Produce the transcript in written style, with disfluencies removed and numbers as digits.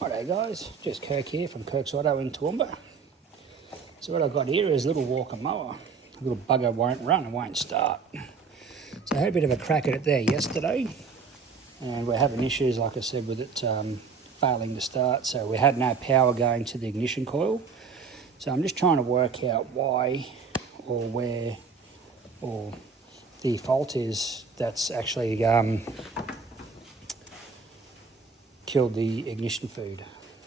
Righto guys, just Kirk here from Kirk's Auto in Toowoomba. So what I've got here is a little walker mower. A little bugger won't run and won't start. So I had a bit of a crack at it there yesterday, and we're having issues, like I said, with it failing to start. So we had no power going to the ignition coil. So I'm just trying to work out why or where or the fault is that's actually killed the ignition food.